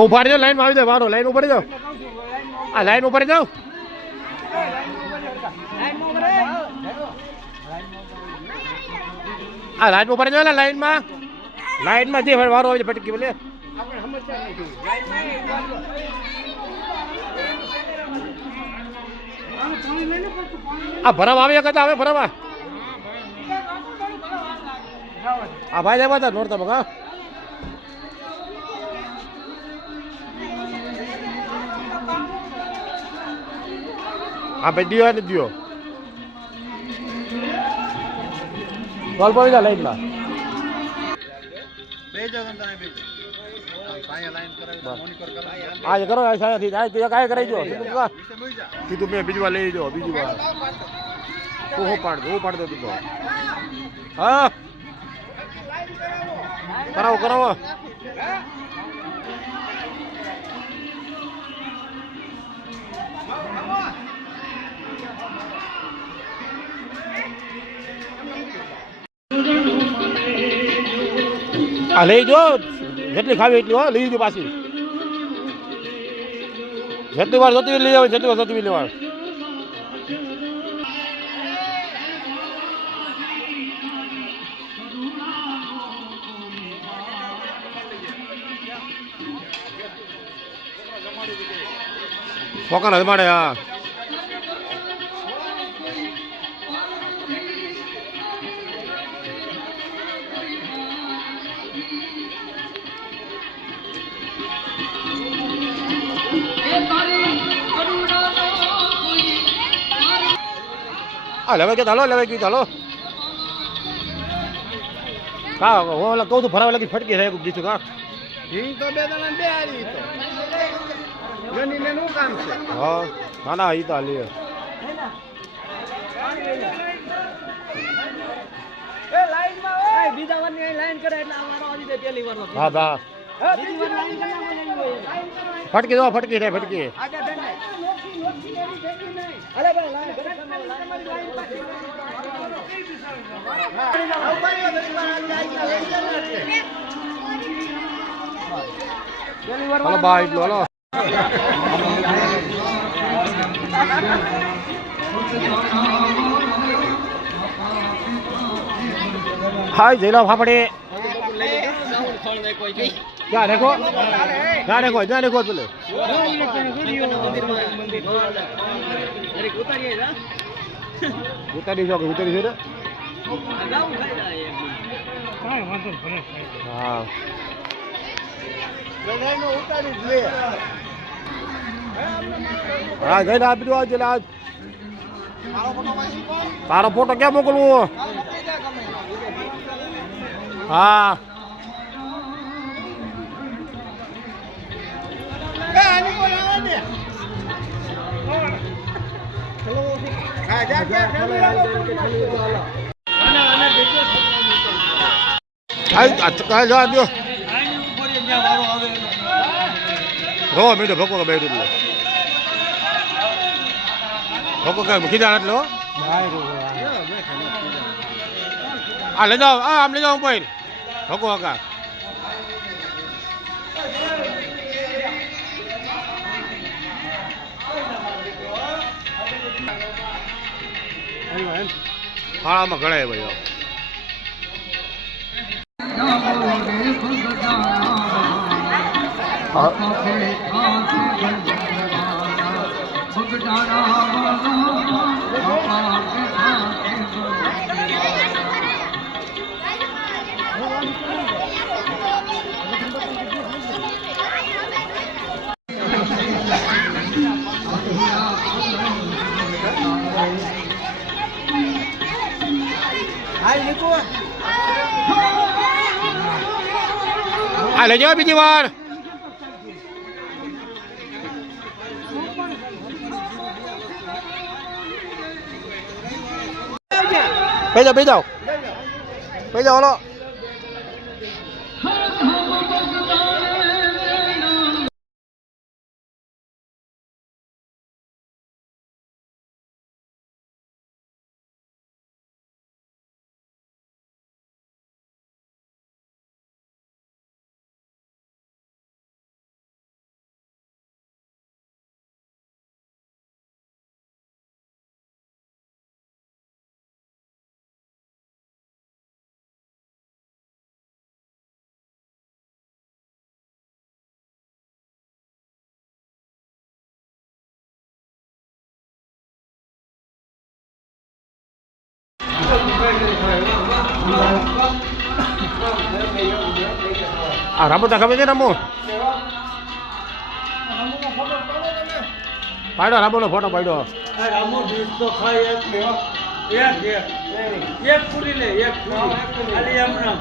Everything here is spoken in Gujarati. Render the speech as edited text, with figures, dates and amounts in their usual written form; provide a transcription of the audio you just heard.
ઉભા રહેજો, લાઈનમાં આવી જાવ, વારો લાઈન ઉપર જાવ. આ લાઈન ઉપર જાવ. આ લાઈન ઉપર જાવ, લાઈનમાં લાઈનમાં જે વારો આવી ભટકી બોલે. આ ભરાવા આવી કહેતા હવે ભરાવા. આ ભાઈ લેવા હતા નોરતા બગા. આ ભાઈ દિયો ને દિયો બોલ પડી જા લાઈનમાં આજે કરો કાંઈ કરાવી દો કીધું મેં બીજી વાર લઈ દો બીજી વાર હું પાડ દો તું હા કરાવો કરાવો આ લઈ જો જેટલી ખાવી એટલી હો લઈ જો પાછી જેટલી વાર જતી લઈ આવે જેટલી વાર જતી લેવા ફોકન હજમાડે હા લેવા કે ચાલો લેવા ગયું ચાલો કા હું કહું તું ફરાવા લાગી ફટકી થાય દીધું કા તો બે જણા બે હારી નું કામ છે હા ના ના ઈ તો હાલી બીજા વાર ની લાઈન કરે એટલે અમારો આવી જાય પહેલી વાર હા હા બીજી વાર લાઈન કરે ફટકી દો ફટકી થાય ફટકી અરે ભાઈ લાઈન કરે હલો બાય એટલું હલો हाय जेला फाफड़े क्या देखो चले उतारी जाओ हाँ हाँ गए आप आज तारो फोटो क्या मोकलू हाँ जा दो रो मीठो भको का बैठ लो भको का खींचा लो आ ले जाओ हम ले जाओ मोबाइल भको का हाँ में घड़ा है भाई आ ले जाओ बीजी बार bây giờ lo આ રામોતા ખબર છે રામો પાડો રામોનો ફોટો પાડ્યો રામો બીજ તો ખાય એક પૂરી લે એક પૂરી ખાલી એમ ના